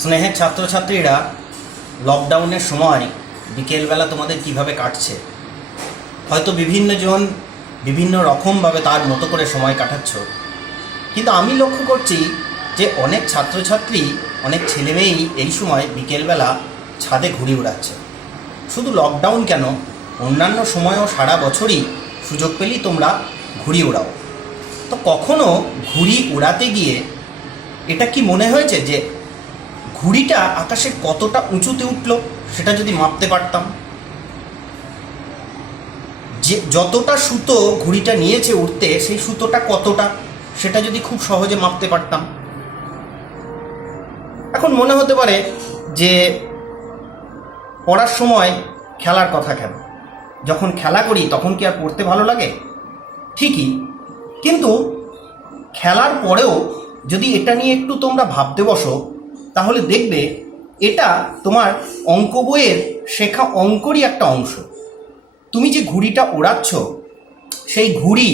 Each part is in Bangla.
স্নেহের ছাত্রছাত্রীরা লকডাউনের সময় বিকেলবেলা তোমাদের কিভাবে কাটছে? হয়তো বিভিন্ন জন বিভিন্ন রকমভাবে তার মতো করে সময় কাটাচ্ছ, কিন্তু আমি লক্ষ্য করছি যে অনেক ছাত্রছাত্রী, অনেক ছেলেমেয়েই এই সময় বিকেলবেলা ছাদে ঘুড়ি উড়াচ্ছে। শুধু লকডাউন কেন, অন্যান্য সময়ও সারা বছরই সুযোগ পেলেই তোমরা ঘুড়ি উড়াও। তো কখনো ঘুড়ি উড়াতে গিয়ে এটা কি মনে হয়েছে যে ঘুড়িটা আকাশে কতটা উঁচুতে উঠলো সেটা যদি মাপতে পারতাম? যে যতটা সুতো ঘুড়িটা নিয়েছে উঠতে, সেই সুতোটা কতটা সেটা যদি খুব সহজে মাপতে পারতাম। এখন মনে হতে পারে যে পড়ার সময় খেলার কথা কেন, যখন খেলা করি তখন কি আর পড়তে ভালো লাগে? ঠিকই, কিন্তু খেলার পরেও যদি এটা নিয়ে একটু তোমরা ভাবতে বসো, তাহলে দেখবে এটা তোমার অঙ্ক বইয়ের শেখা অঙ্করই একটা অংশ। তুমি যে ঘুড়িটা ওড়াচ্ছ, সেই ঘুড়ি,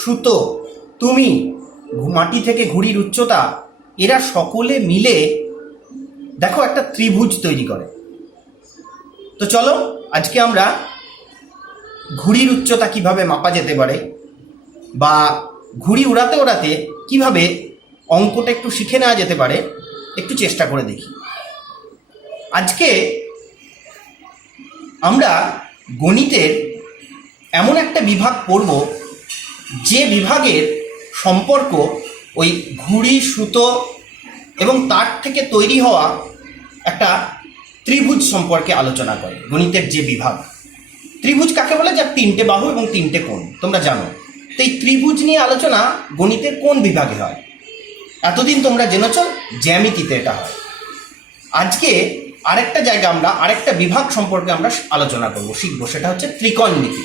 সুতো, তুমি, মাটি থেকে ঘুড়ির উচ্চতা, এরা সকলে মিলে দেখো একটা ত্রিভুজ তৈরি করে। তো চলো আজকে আমরা ঘুড়ির উচ্চতা কিভাবে মাপা যেতে পারে, বা ঘুড়ি উড়াতে উড়াতে কিভাবে অঙ্কটা একটু শিখে নেওয়া যেতে পারে, একটু চেষ্টা করে দেখি। আজকে আমরা গণিতের এমন একটা বিভাগ পড়ব যে বিভাগের সম্পর্ক ওই ঘুড়ি, সুতো এবং তার থেকে তৈরি হওয়া একটা ত্রিভুজ সম্পর্কে আলোচনা করে। গণিতের যে বিভাগ, ত্রিভুজ কাকে বলে? যার তিনটে বাহু এবং তিনটে কোণ, তোমরা জানো। তো এই ত্রিভুজ নিয়ে আলোচনা গণিতের কোন বিভাগে হয়? এতদিন তোমরা জেনেছ জ্যামিতিতে এটা হয়। আজকে আরেকটা জায়গা, আমরা আরেকটা বিভাগ সম্পর্কে আমরা আলোচনা করব, শিখবো, সেটা হচ্ছে ত্রিকোণমিতি।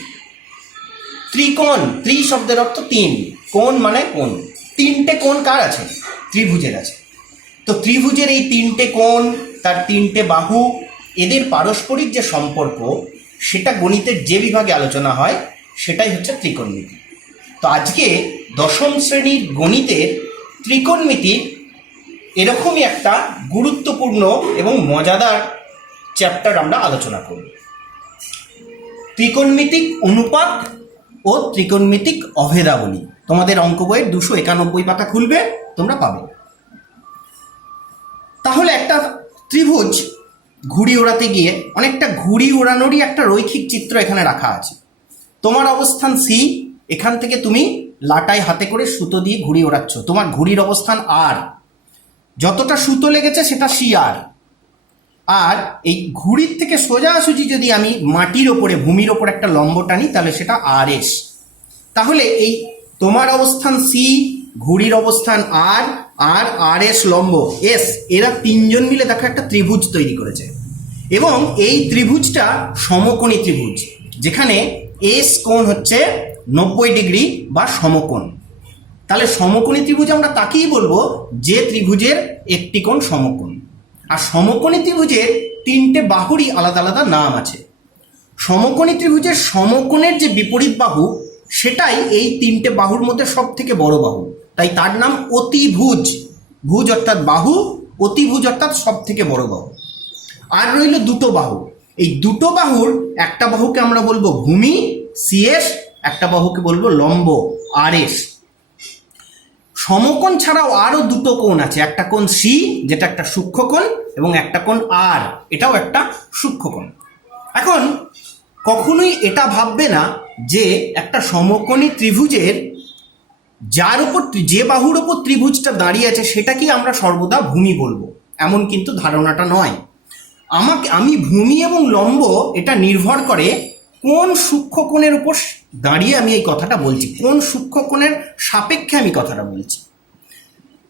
ত্রিকোণ, ত্রি শব্দের অর্থ তিন, কোণ মানে কোণ। তিনটে কোণ কার আছে? ত্রিভুজের আছে। তো ত্রিভুজের এই তিনটে কোণ, তার তিনটে বাহু, এদের পারস্পরিক যে সম্পর্ক, সেটা গণিতের যে বিভাগে আলোচনা হয় সেটাই হচ্ছে ত্রিকোণমিতি। তো আজকে দশম শ্রেণীর গণিতের ত্রিকোণমিতির এরকমই একটা গুরুত্বপূর্ণ এবং মজাদার চ্যাপ্টার আমরা আলোচনা করব। ত্রিকোণমিতিক অনুপাত ও ত্রিকোণমিতিক অভেদাবলী। তোমাদের অঙ্ক বইয়ের 291 পাতা খুলবে, তোমরা পাবে। তাহলে একটা ত্রিভুজ ঘুড়ি ওড়াতে গিয়ে অনেকটা ঘুড়ি ওড়ানোরই একটা রৈখিক চিত্র এখানে রাখা আছে। তোমার অবস্থান সি, এখান থেকে তুমি লাটাই হাতে করে সুতো দিয়ে ঘুড়ি ওড়াচ্ছ। তোমার ঘুড়ির অবস্থান আর, যতটা সুতো লেগেছে সেটা সি আর। আর এই ঘুড়ির থেকে সোজাসুজি যদি আমি মাটির ওপরে, ভূমির ওপর একটা লম্ব টানি, তাহলে সেটা আর এস। তাহলে এই তোমার অবস্থান সি, ঘুড়ির অবস্থান আর, আর আর এস লম্ব এস, এরা তিনজন মিলে দেখো একটা ত্রিভুজ তৈরি করেছে। এবং এই ত্রিভুজটা সমকোণী ত্রিভুজ, যেখানে এস কোণ হচ্ছে 90 ডিগ্রি বা সমকোণ। তাহলে সমকোণী ত্রিভুজ আমরা তাকেই বলবো যে ত্রিভুজের একটি কোণ সমকোণ। আর সমকোণী ত্রিভুজের তিনটে বাহুরই আলাদা আলাদা নাম আছে। সমকোণী ত্রিভুজের সমকোণের যে বিপরীত বাহু, সেটাই এই তিনটে বাহুর মধ্যে সব থেকে বড় বাহু, তাই তার নাম অতিভুজ। ভুজ অর্থাৎ বাহু, অতিভুজ অর্থাৎ সব থেকে বড় বাহু। আর রইল দুটো বাহু। এই দুটো বাহুর একটা বাহুকে আমরা বলবো ভূমি সিএস, একটা বাহুকে বলবো লম্ব আর এস। সমকোণ ছাড়াও আরো দুটো কোণ আছে, একটা কোণ সি যেটা একটা সূক্ষ্মকোণ, এবং একটা কোণ আর, এটাও একটা সূক্ষ্মকোণ। এখন কখনোই এটা ভাববে না যে একটা সমকোণী ত্রিভুজের যার উপর, যে বাহুর উপর ত্রিভুজটা দাঁড়িয়ে আছে সেটাকেই আমরা সর্বদা ভূমি বলবো, এমন কিন্তু ধারণাটা নয়। আমি ভূমি এবং লম্ব, এটা নির্ভর করে কোন সূক্ষ্মকোণের উপর দাঁড়িয়ে আমি এই কথাটা বলছি, কোন সূক্ষ্মকোণের সাপেক্ষে আমি কথাটা বলছি।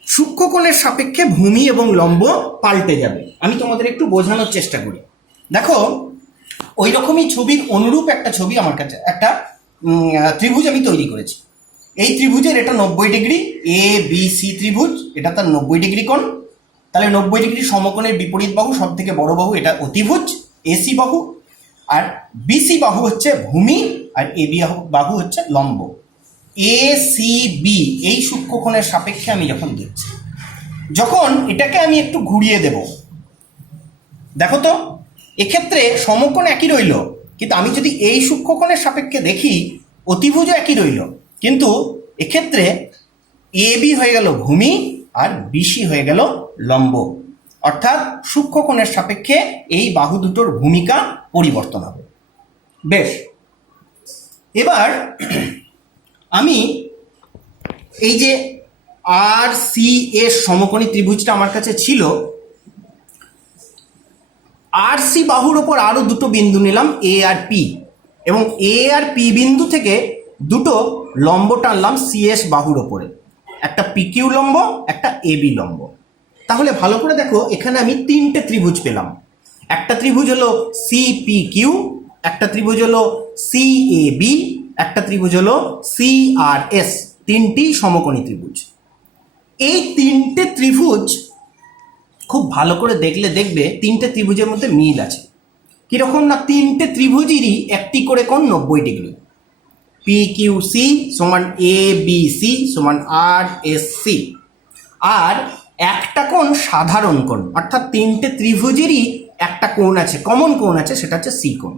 সূক্ষ্মকোণের সাপেক্ষে ভূমি এবং লম্ব পাল্টে যাবে। আমি তোমাদের একটু বোঝানোর চেষ্টা করি। দেখো, ওই রকমই ছবির অনুরূপ একটা ছবি আমার কাছে, একটা ত্রিভুজ আমি তৈরি করেছি। এই ত্রিভুজের এটা 90 ডিগ্রি, এ বি সি ত্রিভুজ, এটা তার 90 ডিগ্রি কোণ। তাহলে 90 ডিগ্রি সমকোণের বিপরীত বাহু, সব থেকে বড় বাহু, এটা অতিভুজ এসি বাহু। আর বিসি বাহু হচ্ছে ভূমি, আর এ বি বাহু হচ্ছে লম্ব। এ সি বি এই সূক্ষ্মকোণের সাপেক্ষে আমি যখন দেখছি, যখন এটাকে আমি একটু ঘুরিয়ে দেব, দেখো তো এক্ষেত্রে সমকোণ একই রইল, কিন্তু আমি যদি এই সূক্ষ্মকোণের সাপেক্ষে দেখি অতিভুজও একই রইল, কিন্তু এক্ষেত্রে এ বি হয়ে গেল ভূমি আর বিসি হয়ে গেল লম্ব, অর্থাৎ সূক্ষ্মকোণের সাপেক্ষে এই বাহু দুটোর ভূমিকা পরিবর্তন হবে। বেশ, এবার আমি এই যে আর সি এর সমকোণী ত্রিভুজটা আমার কাছে ছিল, আর সি বাহুর ওপর আরো দুটো বিন্দু নিলাম এ আর পি, এবং এ আর পি বিন্দু থেকে দুটো লম্ব টানলাম সিএস বাহুর ওপরে, একটা পিকিউ লম্ব, একটা এ বি লম্ব। তাহলে ভালো করে দেখো, এখানে আমি তিনটে ত্রিভুজ পেলাম। একটা ত্রিভুজ হলো সি পি কিউ, একটা ত্রিভুজ হলো সি এ বি, একটা ত্রিভুজ হলো সি আর এস, তিনটি সমকোণী ত্রিভুজ। এই তিনটে ত্রিভুজ খুব ভালো করে দেখলে দেখবে তিনটে ত্রিভুজের মধ্যে মিল আছে। কিরকম না, তিনটে ত্রিভুজেরই একটি করে কোণ 90 ডিগ্রি। পি কিউ সি সমান এ বি সি সমান আর এস সি, আর একটা কোণ সাধারণ কোণ, অর্থাৎ তিনটে ত্রিভুজেরই একটা কোণ আছে, কমন কোণ আছে, সেটা হচ্ছে সি কোণ।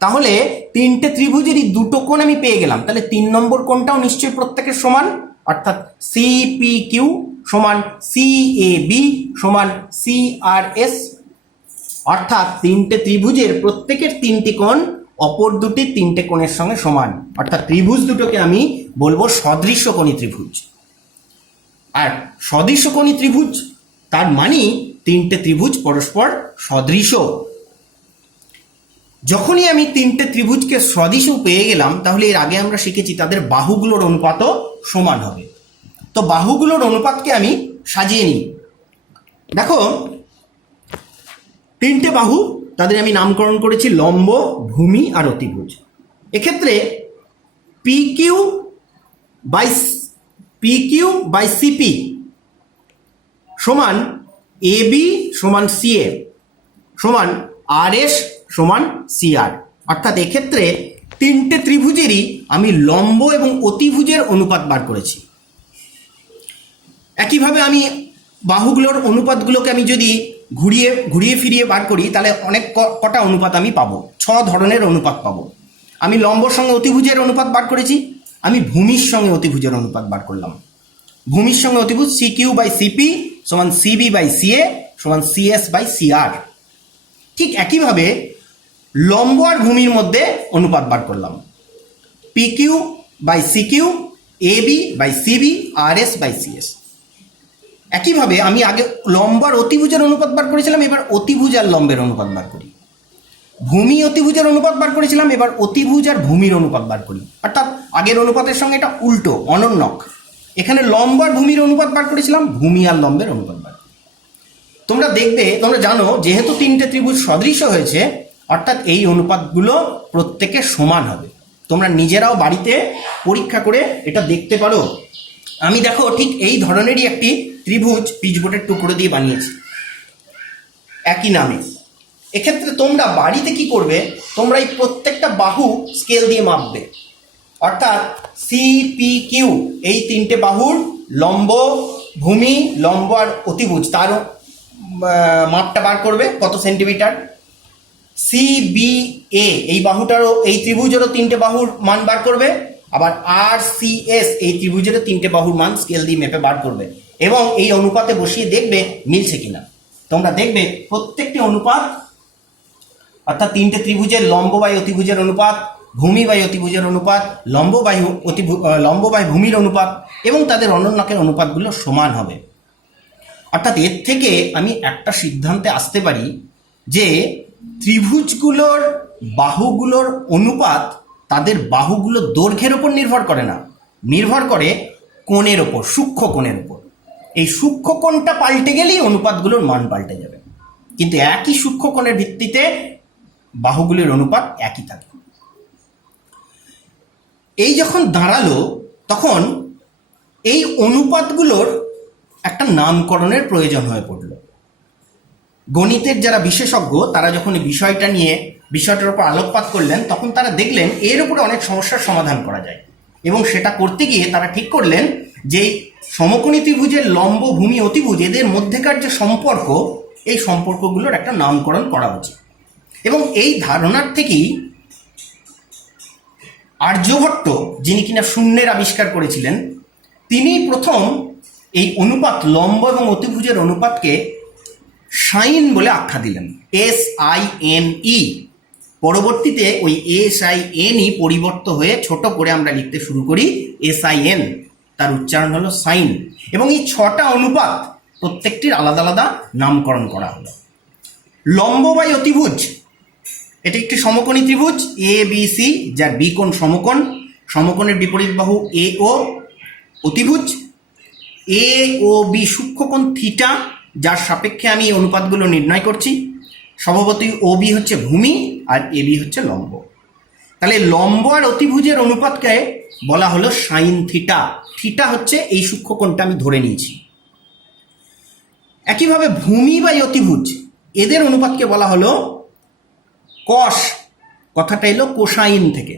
তাহলে তিনটে ত্রিভুজেরই দুটো কোণ আমি পেয়ে গেলাম, তাহলে 3 নম্বর কোণটাও নিশ্চয়ই প্রত্যেকের সমান, অর্থাৎ সি পি কিউ সমান সি এ বি সমান সি আর এস, অর্থাৎ তিনটে ত্রিভুজের প্রত্যেকের তিনটি কোণ অপর দুটি তিনটে কোণের সঙ্গে সমান, অর্থাৎ ত্রিভুজ দুটোকে আমি বলবো সদৃশ্যকোণী ত্রিভুজ। আর সদৃশ্যকোণী ত্রিভুজ তার মানে তিনটে ত্রিভুজ পরস্পর সদৃশ। যখনই আমি তিনটে ত্রিভুজকে সদৃশ পেয়ে গেলাম, তাহলে এর আগে আমরা শিখেছি তাদের বাহুগুলোর অনুপাতও সমান হবে। তো বাহুগুলোর অনুপাতকে আমি সাজিয়ে নিই। দেখো, তিনটে বাহু, তাদের আমি নামকরণ করেছি লম্ব, ভূমি আর অতিভুজ। এক্ষেত্রে পি কিউ বাই সিপি সমান এ বি সমান সি এ সমান আর এস সমান সি আর, অর্থাৎ এক্ষেত্রে তিনটে ত্রিভুজেরই আমি লম্ব এবং অতিভুজের অনুপাত বার করেছি। একইভাবে আমি বাহুগুলোর অনুপাতগুলোকে আমি যদি ঘুরিয়ে ফিরিয়ে বার করি, তাহলে অনেক কটা অনুপাত আমি পাবো, 6 ধরনের অনুপাত পাবো। আমি লম্বর সঙ্গে অতিভুজের অনুপাত বার করেছি, আমি ভূমির সঙ্গে অতিভুজের অনুপাত বার করলাম। ভূমির সঙ্গে অতিভুজ সি কিউ বাই সিপি সমান সিবি বাই সিএ সমান সিএস বাই সিআর। ঠিক একইভাবে লম্ব আর ভূমির মধ্যে অনুপাত বার করলাম, P Q by C Q, A B by CB, আর এস বাই সিএস। একইভাবে আমি আগে লম্ব আর অতিভুজের অনুপাত বার করেছিলাম, এবার অতিভুজ আর লম্বের অনুপাত বার করি। ভূমি অতিভুজের অনুপাত বার করেছিলাম, এবার অতিভুজ আর ভূমির অনুপাত বার করি, অর্থাৎ আগের অনুপাতের সঙ্গে এটা উল্টো, অনন্যক। এখানে লম্ব আর ভূমির অনুপাত বার করেছিলাম, ভূমি আর লম্বের অনুপাত বার করি। তোমরা দেখবে, তোমরা জানো যেহেতু তিনটে ত্রিভুজ সদৃশ হয়েছে, অর্থাৎ এই অনুপাতগুলো প্রত্যেকে সমান হবে। তোমরা নিজেরাও বাড়িতে পরীক্ষা করে এটা দেখতে পারো। আমি দেখো ঠিক এই ধরনেরই একটি ত্রিভুজ পিচবোর্ডের টুকরো দিয়ে বানিয়েছি একই নামে। এক্ষেত্রে তোমরা বাড়িতে কি করবে, তোমরা এই প্রত্যেকটা বাহু স্কেল দিয়ে মাপবে, অর্থাৎ সি পি কিউ এই তিনটে বাহুর লম্ব, ভূমি, লম্ব আর অতিভুজ তার মাপটা বার করবে কত সেন্টিমিটার। সি বি এ এই বাহুটারও, এই ত্রিভুজেরও তিনটে বাহুর মান বার করবে, আবার আর সি এস এই ত্রিভুজেরও তিনটে বাহুর মান স্কেল দিয়ে মেপে বার করবে, এবং এই অনুপাতে বসিয়ে দেখবে মিলছে কিনা। তোমরা দেখবে প্রত্যেকটি অনুপাত, অর্থাৎ তিনটে ত্রিভুজের লম্ব বাই অতিভুজের অনুপাত, ভূমি বাই অতিভুজের অনুপাত, লম্ব বাই ভূমির অনুপাত এবং তাদের অনন্যকের অনুপাতগুলো সমান হবে। অর্থাৎ এর থেকে আমি একটা সিদ্ধান্তে আসতে পারি যে ত্রিভুজগুলোর বাহুগুলোর অনুপাত তাদের বাহুগুলোর দৈর্ঘ্যের ওপর নির্ভর করে না, নির্ভর করে কোণের ওপর, সূক্ষ্ম কোণের ওপর। এই সূক্ষ্ম কোণটা পাল্টে গেলেই অনুপাতগুলোর মান পাল্টে যাবে, কিন্তু একই সূক্ষ্ম কোণের ভিত্তিতে বাহুগুলির অনুপাত একই থাকে। এই যখন দাঁড়ালো, তখন এই অনুপাতগুলোর একটা নামকরণের প্রয়োজন হয়ে পড়ল। গণিতের যারা বিশেষজ্ঞ, তারা যখন এই বিষয়টার উপর আলোকপাত করলেন, তখন তারা দেখলেন এর উপরে অনেক সমস্যার সমাধান করা যায়, এবং সেটা করতে গিয়ে তারা ঠিক করলেন যে সমকোণী ত্রিভুজের লম্ব, ভূমি, অতিভুজ এদের মধ্যেকার যে সম্পর্ক, এই সম্পর্কগুলোর একটা নামকরণ করা উচিত। এবং এই ধারণার থেকেই আর্যভট্ট, যিনি কিনা শূন্যের আবিষ্কার করেছিলেন, তিনি প্রথম এই অনুপাত, লম্ব এবং অতিভুজের অনুপাতকে সাইন বলে আখ্যা দিলেন, SINE। পরবর্তীতে ওই SINE পরিবর্তন হয়ে ছোট করে আমরা লিখতে শুরু করি SIN, তার উচ্চারণ হলো সাইন। এবং এই 6টা অনুপাত প্রত্যেকটির আলাদা আলাদা নামকরণ করা হলো। লম্ব বাই অতিভুজ, এটি একটি সমকোণী ত্রিভুজ ABC, যার বিকোণ সমকোণ, সমকোণের বিপরীত বাহু AO। অতিভুজ AOB সূক্ষ্মকোণ থিটা, যার সাপেক্ষে আমি এই অনুপাতগুলো নির্ণয় করছি। স্বভাবতই OB হচ্ছে ভূমি আর AB হচ্ছে লম্ব। তাহলে লম্ব আর অতিভুজের অনুপাতকে বলা হলো সাইন থিটা। থিটা হচ্ছে এই সূক্ষ্মকোণটা আমি ধরে নিয়েছি। একইভাবে ভূমি বাই অতিভুজ, এদের অনুপাতকে বলা হলো কস, কথাটা এলো কোসাইন থেকে।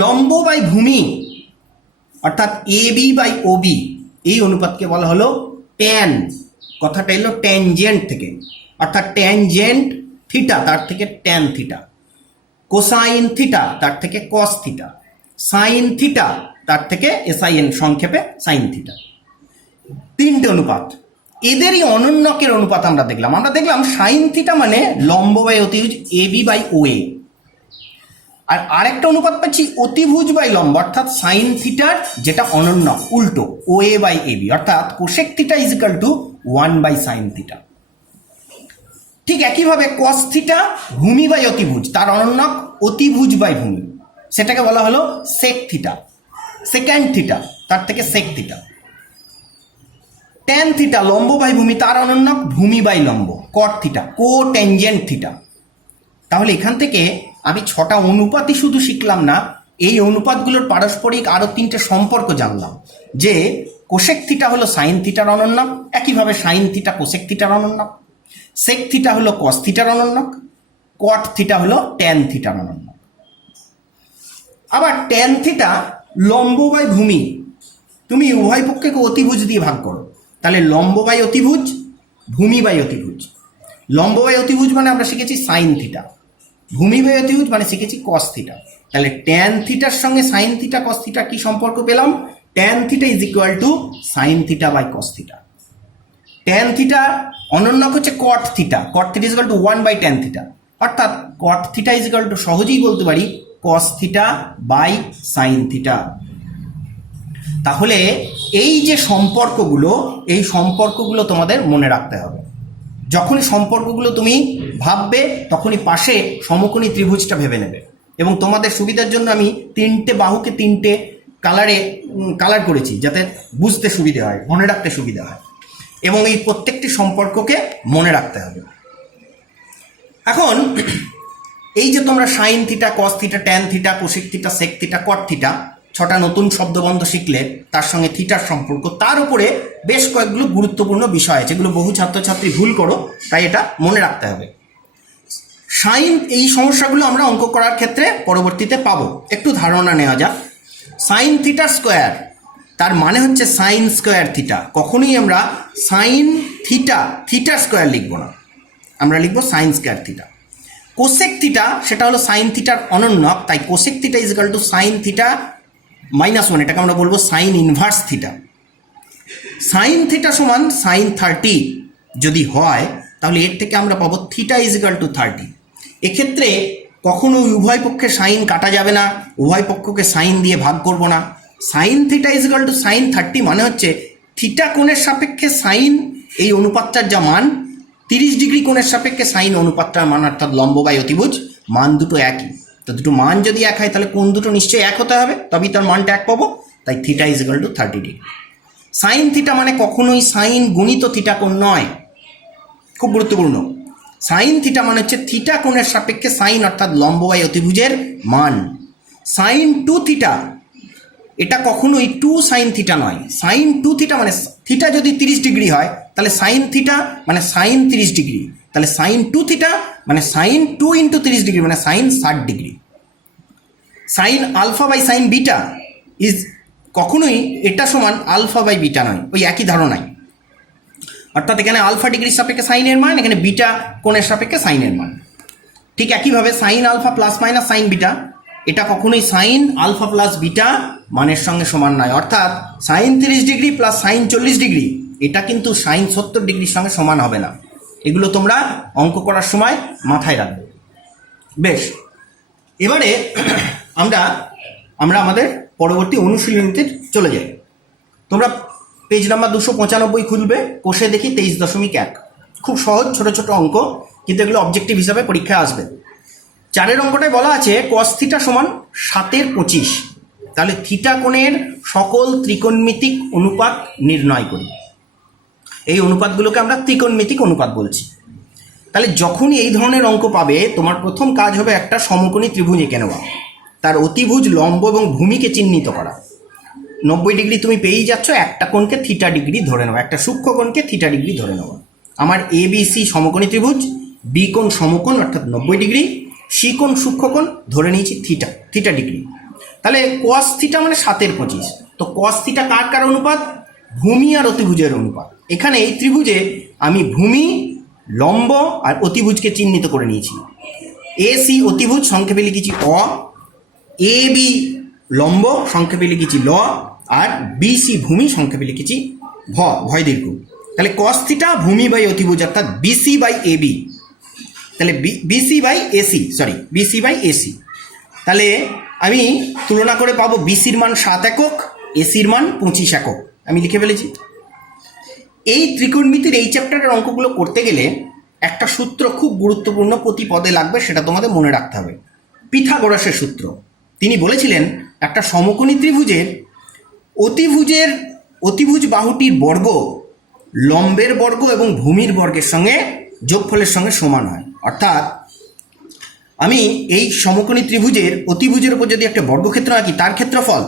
লম্ব বাই ভূমি অর্থাৎ AB বাই OB, এই অনুপাতকে বলা হলো ট্যান, কথাটা এলো ট্যানজেন্ট থেকে, অর্থাৎ ট্যানজেন্ট থিটা তার থেকে ট্যান থিটা, কোসাইন থিটা তার থেকে কস থিটা, সাইন থিটা তার থেকে SIN, সংক্ষেপে সাইন থিটা। 3টে অনুপাত, এদেরই অনন্যকের অনুপাত আমরা দেখলাম সাইন থিটা মানে লম্ব বাই অতিভুজ AB বাই OA। আর আরেকটা অনুপাত পাচ্ছি অতিভুজ বাই লম্ব, অর্থাৎ সাইন থিটার যেটা অনন্য উল্টো, OA বাই AB, অর্থাৎ cosec theta is equal to 1 by sine theta. ঠিক একইভাবে কস থিটা ভূমি বাই অতিভুজ, তার অনন্যক অতিভুজ বাই ভূমি, সেটাকে বলা হলো সেক থিটা। সেকেন্ড থিটা তার থেকে সেক থিটা। ট্যান থিটা লম্ব বাই ভূমি, তার অনন্যক ভূমি বাই লম্ব, কট থিটা, কো ট্যানজেন্ট থিটা। তাহলে এখান থেকে আমি 6টা অনুপাতই শুধু শিখলাম না, এই অনুপাতগুলোর পারস্পরিক আরও 3টে সম্পর্ক জানলাম। যে কোসেক থিটা হলো সাইন থিটার অনন্যক, একইভাবে সাইন থিটা কোসেক থিটার অনন্যক, সেক থিটা হলো কস থিটার অনন্যক, কট থিটা হলো ট্যান থিটার অনন্যক। আবার ট্যান থিটা লম্ব বাই ভূমি, তুমি উভয় পক্ষকে অতিভুজ দিয়ে ভাগ করো, তাহলে লম্ব বাই অতিভুজ, ভূমি বাই অতিভুজ। লম্ব বাই অতিভুজ মানে আমরা শিখেছি সাইন থিটা, ভূমি বাই অতিভুজ মানে শিখেছি কস থিটা। তাহলে ট্যান থিটার সঙ্গে সাইন থিটা কস থিটা কি সম্পর্ক পেলাম? Tan theta is equal to sine theta by cos theta. Tan theta অনন্যক হচ্ছে cot theta, cot theta is equal to 1 by tan theta, অর্থাৎ cot theta is equal to সহজেই বলতে পারি cos theta by sine theta. তাহলে এই যে সম্পর্কগুলো, এই সম্পর্কগুলো তোমাদের মনে রাখতে হবে। যখনই সম্পর্কগুলো তুমি ভাববে তখনই পাশে সমকোণী ত্রিভুজটা ভেবে নেবে। এবং তোমাদের সুবিধার জন্য আমি 3টে বাহুকে 3টে কালার করেছি, যাতে বুঝতে সুবিধে হয়, মনে রাখতে সুবিধা হয়, এবং এই প্রত্যেকটি সম্পর্ককে মনে রাখতে হবে। এখন এই যে তোমরা sine theta, cos theta, tan theta, cosec theta, sec theta, cot theta 6টা নতুন শব্দবন্ধ শিখলে, তার সঙ্গে থিটার সম্পর্ক, তার উপরে বেশ কয়েকগুলো গুরুত্বপূর্ণ বিষয় আছে, যেগুলো বহু ছাত্রছাত্রী ভুল করো, তাই এটা মনে রাখতে হবে। সাইন, এই সমস্যাগুলো আমরা অঙ্ক করার ক্ষেত্রে পরবর্তীতে পাবো। একটু ধারণা নেওয়া যাক। সাইন থিটা স্কোয়ার, তার মানে হচ্ছে সাইন স্কোয়ার থিটা। কখনোই আমরা সাইন থিটা থিটা স্কোয়ার লিখবো না, আমরা লিখবো sine square theta. Cosec theta সেটা হলো সাইন থিটার অনন্যক, তাই cosec theta is equal to sine theta -1, এটাকে আমরা বলবো sign inverse theta. Sine theta সমান সাইন 30 যদি হয়, তাহলে এর থেকে আমরা পাবো থিটা ইজ ইকুয়াল টু 30। এক্ষেত্রে কখনো উভয় পক্ষে সাইন কাটা যাবে না, উভয় পক্ষকে সাইন দিয়ে ভাগ করব না। Sine theta is equal to sine 30 মানে হচ্ছে থিটা কোণের সাপেক্ষে সাইন এই অনুপাতটার যা মান, 30 ডিগ্রি কোণের সাপেক্ষে সাইন অনুপাতটার মান, অর্থাৎ লম্ব বাই অতিভুজ মান দুটো একই। তো দুটো মান যদি এক হয়, তাহলে কোণ দুটো নিশ্চয়ই এক হতে হবে, তবেই তার মানটা এক পাবো। তাই theta is equal two 30 degree. Sign theta মানে কখনোই সাইন গুণিত থিটা কোণ নয়, খুব গুরুত্বপূর্ণ। সাইন থিটা মানে হচ্ছে থিটা কোণের সাপেক্ষে সাইন, অর্থাৎ লম্ব বাই অতিভুজের মান। সাইন 2 থিটা, এটা কখনোই 2 সাইন থিটা নয়। সাইন 2 থিটা মানে থিটা যদি 30 ডিগ্রি হয়, তাহলে সাইন থিটা মানে সাইন 30 ডিগ্রি, তাহলে সাইন 2 থিটা মানে সাইন 2 ইন্টু 30 ডিগ্রি মানে sine 60 degree. Sine alpha by sine beta is কখনোই এটা সমান আলফা বাই বিটা নয়, ওই একই ধারণায়। অর্থাৎ এখানে আলফা ডিগ্রির সাপেক্ষে সাইনের মান, এখানে বিটা কোণের সাপেক্ষে সাইনের মান। ঠিক একইভাবে sine alpha plus minus sine beta, এটা কখনোই সাইন আলফা প্লাস বিটা মানের সঙ্গে সমান নয়। অর্থাৎ sine 30 degree plus sine 40 degree এটা কিন্তু সাইন 70 ডিগ্রির সঙ্গে সমান হবে না। এগুলো তোমরা অঙ্ক করার সময় মাথায় রাখবে। বেশ, এবারে আমরা আমাদের পরবর্তী অনুশীলনীতে চলে যাই। তোমরা পেজ নাম্বার 295 খুলবে, কোষে দেখি 23.1। খুব সহজ ছোট ছোট অঙ্ক, কিন্তু এগুলো অবজেক্টিভ হিসাবে পরীক্ষায় আসবে। 4 অঙ্কটায় বলা আছে cos থিটা সমান 7/25। তাহলে থিটা কোণের সকল ত্রিকোণমিতিক অনুপাত নির্ণয় করি। এই অনুপাতগুলোকে আমরা ত্রিকোণমিতিক অনুপাত বলছি। তাহলে যখনই এই ধরনের অঙ্ক পাবে, তোমার প্রথম কাজ হবে একটা সমকোণী ত্রিভুজ এঁকে নেওয়া, তার অতিভুজ, লম্ব এবং ভূমিকে চিহ্নিত করা। 90 ডিগ্রি তুমি পেয়েই যাচ্ছ, একটা কোণকে থিটা ডিগ্রি ধরে নেওয়া, একটা সূক্ষ্ম কোণকে থিটা ডিগ্রি ধরে নেওয়া। আমার ABC সমকোণী ত্রিভুজ, বি কোণ সমকোণ অর্থাৎ 90 ডিগ্রি, সি কোণ সূক্ষ্ম কোণ ধরে নিয়েছি থিটা ডিগ্রি। তাহলে cos থিটা মানে 7/25। তো cos থিটা কার কার অনুপাত? ভূমি আর অতিভুজের অনুপাত। এখানে এই ত্রিভুজে আমি ভূমি, লম্ব আর অতিভুজকে চিহ্নিত করে নিয়েছি। AC অতিভুজ সংক্ষেপে লিখেছি অ, AB লম্ব সংক্ষেপে লিখেছি ল, আর BC ভূমি সংক্ষেপে লিখেছি ভয় দীর্ঘ। তাহলে cos থিটা ভূমি বাই অতিভুজ অর্থাৎ BC বাই AB। তাহলে BC বাই AC। তাহলে আমি তুলনা করে পাবো BCর মান 7 একক, ACর মান 25 একক। আমি লিখে ফেলেছি। এই ত্রিকোণমিতির এই চ্যাপ্টারের অঙ্কগুলো করতে গেলে একটা সূত্র খুব গুরুত্বপূর্ণ প্রতি পদে লাগবে, সেটা তোমাদের মনে রাখতে হবে। পিথাগোরাসের সূত্র। তিনি বলেছিলেন একটা সমকোণী ত্রিভুজের অতিভুজ বাহুটির বর্গ লম্বের বর্গ এবং ভূমির বর্গের সঙ্গে যোগফলের সঙ্গে সমান হয়। অর্থাৎ আমি এই সমকোণী ত্রিভুজের অতিভুজের উপর যদি একটা বর্গক্ষেত্র আঁকি তার ক্ষেত্রফল,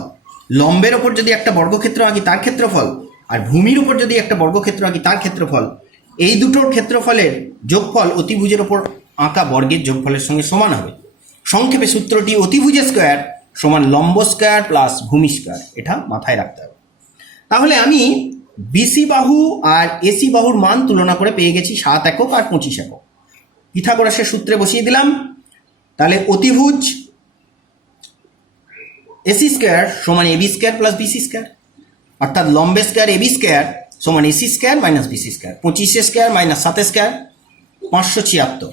লম্বের ওপর যদি একটা বর্গক্ষেত্র আঁকি তার ক্ষেত্রফল, আর ভূমির উপর যদি একটা বর্গক্ষেত্র আঁকি তার ক্ষেত্রফল, এই দুটোর ক্ষেত্রফলের যোগফল অতিভুজের ওপর আঁকা বর্গের যোগফলের সঙ্গে সমান হবে। সংক্ষেপে সূত্রটি অতিভুজ স্কোয়ার সমান লম্ব স্কোয়ার প্লাস ভূমি স্কোয়ার, এটা মাথায় রাখতে হবে। তাহলে আমি BC বাহু আর AC বাহুর মান তুলনা করে পেয়ে গেছি 7 একক আর 25 একক। পিথাগোরাসের সূত্রে বসিয়ে দিলাম। তাহলে অতিভুজ AC স্কোয়ার সমান AB square plus BC square, অর্থাৎ লম্বে স্কোয়ার AB স্কোয়ার সমান AC square minus BC square. 25 square minus 7 square 576,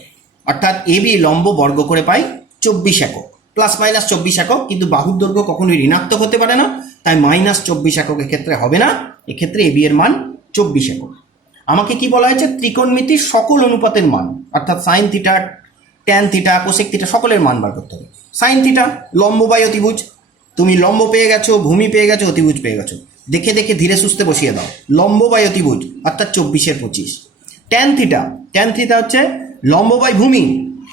অর্থাৎ AB লম্ব বর্গ করে পাই 24 একক। প্লাস মাইনাস 24 একক, কিন্তু বাহুর দৈর্ঘ্য কখনোই ঋণাত্মক হতে পারে না, তাই মাইনাস 24 একক এক্ষেত্রে হবে না। এক্ষেত্রে AB এর মান 24 একক। আমাকে কি বলা হয়েছে? ত্রিকোণমিতির সকল অনুপাতের মান, অর্থাৎ sine theta, tan theta, cosec theta সকলের মান বার করতে হবে। সাইন থিটা লম্ব বাই অতিভুজ, তুমি লম্ব পেয়ে গেছো, ভূমি পেয়ে গেছো, অতিভুজ পেয়ে গেছো, দেখে দেখে ধীরে সুস্থে বসিয়ে দাও। লম্ব বাই অতিভুজ অর্থাৎ 24/25। ট্যান থিটা হচ্ছে লম্ব বাই ভূমি,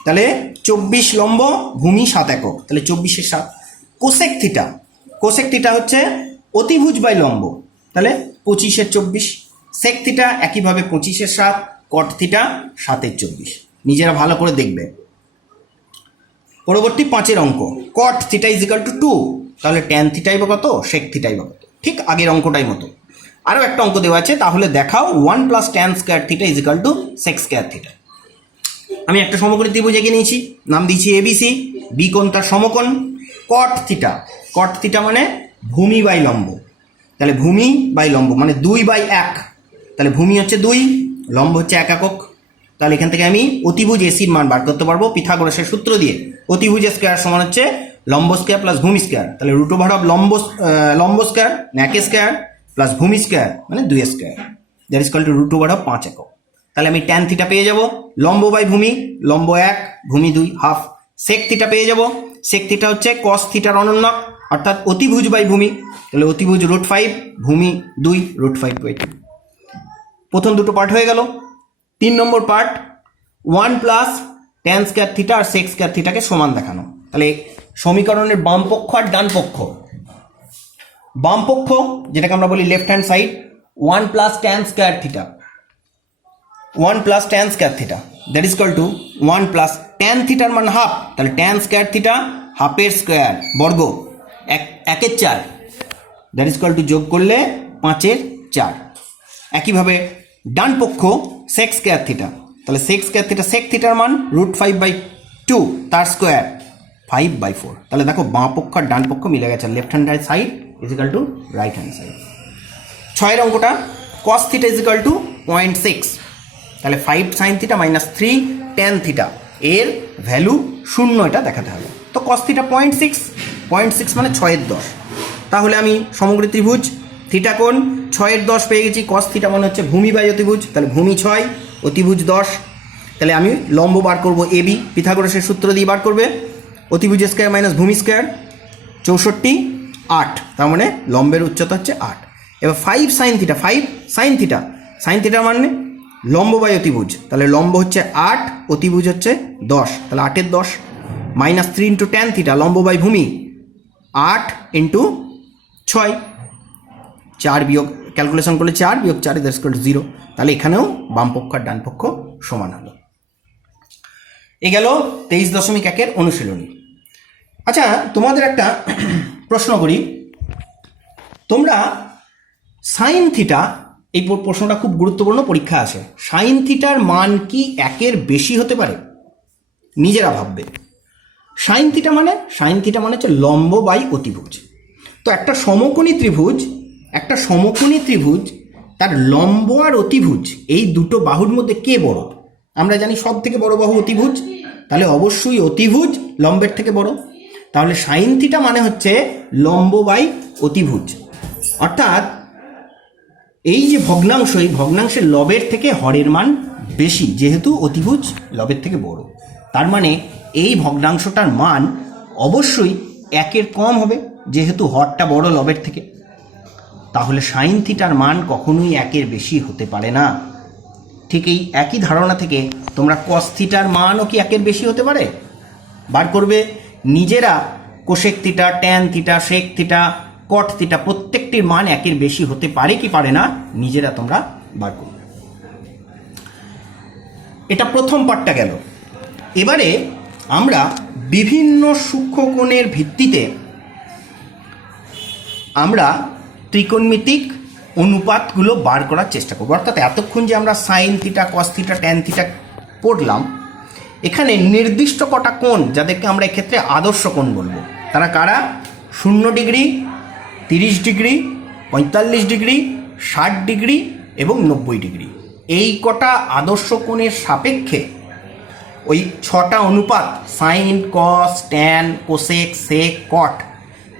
তাহলে 24 লম্ব, ভূমি 7 একক, তাহলে 24/7। কোসেক থিটা হচ্ছে অতিভুজ বাই লম্ব, তাহলে 25/24। সেক থিটা একইভাবে 25/7। কট থিটা 7/24। নিজেরা ভালো করে দেখবে। পরবর্তী 5 অঙ্ক, কট থিটা ইজ ইকাল টু 2, তাহলে ট্যান থিটাই বা কত, সেক থিটাই বা কত। ঠিক আগের অঙ্কটাই মতো। আরও একটা অঙ্ক দেওয়া আছে, তাহলে দেখাও 1 plus tan square theta is equal to sec square theta. আমি একটা সমকোণী ত্রিভুজ এঁকে নিয়েছি, নাম দিয়েছি ABC, বি কোণ তার সমকোণ। কট থিটা মানে ভূমি বাই লম্ব, তাহলে ভূমি বাই লম্ব মানে 2/1, তাহলে ভূমি হচ্ছে 2, লম্ব হচ্ছে 1 একক। তাহলে এখান থেকে আমি অতিভুজ ACর মান বার করতে পারবো পিথাগোরাসের সূত্র দিয়ে। অতিভুজ স্কোয়ার সমান হচ্ছে লম্ব স্কোয়ার প্লাস ভূমি স্কোয়ার, তাহলে রুট ওভার অফ লম্ব স্কোয়ার 1 স্কোয়ার প্লাস ভূমি স্কোয়ার মানে 2 square, that is equal to root over of 5 একক। তাহলে আমি ট্যান থিটা পেয়ে যাব, লম্ব বাই ভূমি, লম্ব 1, ভূমি 2 হাফ। সেক থিটা পেয়ে যাব, সেক থিটা হচ্ছে কস থিটার অনন্যক, অর্থাৎ অতিভুজ বাই ভূমি, তাহলে অতিভুজ √5, ভূমি 2 √5/2। প্রথম দুটো পার্ট হয়ে গেল। 3 নম্বর part, 1 plus tan square theta আর সেক স্কোয়ার থিটাকে সমান দেখানো। তাহলে সমীকরণের বাম পক্ষ আর ডান পক্ষ, বাম পক্ষ যেটাকে আমরা বলি left hand side, 1 plus tan square theta, 1 plus tan square theta that is equal to 1 plus tan থিটার মান হাফ, তাহলে ট্যান স্কোয়ার থিটা হাফের স্কোয়ার বর্গ 1/4 দ্যাট ইজ ইকুয়াল টু যোগ করলে 5-এর 4। একইভাবে ডান পক্ষ সেক স্কোয়ার থিটা, তাহলে সেক স্কোয়ার থিটা সেক থিটার মান √5/2 তার স্কোয়ার 5/4। তাহলে দেখো বাঁ পক্ষ আর ডান পক্ষ মিলে গেছে, left hand side is equal to right hand side. 6-এর অঙ্কটা cos theta is equal to 0.6, তাহলে 5 sin theta minus 3 tan theta এর ভ্যালু 0 এটা দেখাতে হবে। তো cos থিটা 0.6 মানে 6-এর 10। তাহলে আমি সমগ্র ত্রিভুজ থিটা কোণ 6-এর 10 পেয়ে গেছি। cos থিটা মানে হচ্ছে ভূমি বাই অতিভুজ, তাহলে ভূমি 6 অতিভুজ 10। তাহলে আমি লম্ব বার করব AB, পিথাগোরাসের সূত্র দিয়ে বার করবে, অতিভুজ স্কোয়ার মাইনাস ভূমি স্কোয়ার 64 8, তার মানে লম্বের উচ্চতা হচ্ছে 8। এবার 5 sin theta, 5 sin theta, sin theta মানে লম্ব বাই অতিভুজ, তাহলে লম্ব হচ্ছে 8, অতিভুজ হচ্ছে 10, তাহলে 8-এর 10 মাইনাস 3 × tan থিটা, লম্ব বাই ভূমি 8 × 6, 4 বিয়োগ ক্যালকুলেশন করলে 4 বিয়োগ 4 দ্যাটস ইকুয়াল টু 0। তাহলে এখানেও বাম পক্ষ আর ডান পক্ষ সমান হলো। এ গেল 23.1-এর অনুশীলনী। আচ্ছা, তোমাদের একটা প্রশ্ন করি, তোমরা সাইন থিটা, এই প্রশ্নটা খুব গুরুত্বপূর্ণ, পরীক্ষা আসে, সাইন থিটার মান কি 1-এর বেশি হতে পারে? নিজেরা ভাববে। সাইন থিটা মানে হচ্ছে লম্ব বাই অতিভুজ। তো একটা সমকোণী ত্রিভুজ তার লম্ব আর অতিভুজ এই দুটো বাহুর মধ্যে কে বড়? আমরা জানি সব থেকে বড় বাহু অতিভুজ, তাহলে অবশ্যই অতিভুজ লম্বের থেকে বড়। তাহলে সাইন থিটা মানে হচ্ছে লম্ব বাই অতিভুজ, অর্থাৎ এই যে ভগ্নাংশ, এই ভগ্নাংশের লবের থেকে হরের মান বেশি, যেহেতু অতিভুজ লবের থেকে বড়। তার মানে এই ভগ্নাংশটার মান অবশ্যই 1-এর কম হবে, যেহেতু হরটা বড় লবের থেকে। তাহলে সাইন থিটার মান কখনোই 1-এর বেশি হতে পারে না। ঠিক এই একই ধারণা থেকে তোমরা কস থিটার মানও কি 1-এর বেশি হতে পারে বার করবে নিজেরা। Cosec theta, tan theta, sec theta, cot theta প্রত্যেকটির মান 1-এর বেশি হতে পারে কি পারে না নিজেরা তোমরা বার করবে। এটা প্রথম পার্টটা গেল। এবারে আমরা বিভিন্ন সূক্ষ্মকোণের ভিত্তিতে আমরা ত্রিকোণমিতিক অনুপাতগুলো বার করার চেষ্টা করব। অর্থাৎ এতক্ষণ যে আমরা sign theta, cos theta, tan theta পড়লাম, এখানে নির্দিষ্ট কটা কোণ যাদেরকে আমরা এক্ষেত্রে আদর্শ কোণ বলবো, তারা কারা? 0 ডিগ্রি, 30 ডিগ্রি, 45 ডিগ্রি, 60 ডিগ্রি এবং 90 ডিগ্রি। এই কটা আদর্শ কোণের সাপেক্ষে ওই 6টা অনুপাত sine, cos, tan, cosec, sec, কট,